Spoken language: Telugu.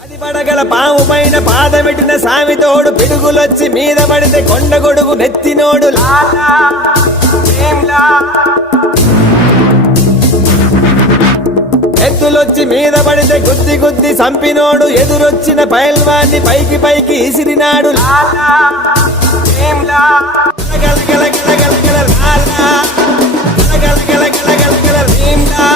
అది పడగల పాము పైన పాదమెట్టిన సామితోడు పిడుగులొచ్చి మీద పడితే కొండ గొడుగు నెత్తినోడు ఎత్తులొచ్చి మీద పడితే గుద్ది గుద్ది సంపినోడు ఎదురొచ్చిన పైల్వాన్ని పైకి పైకి ఇసిరినాడు గల గల గల గల గల లాలా గల గల గల గల గల భీమ్లా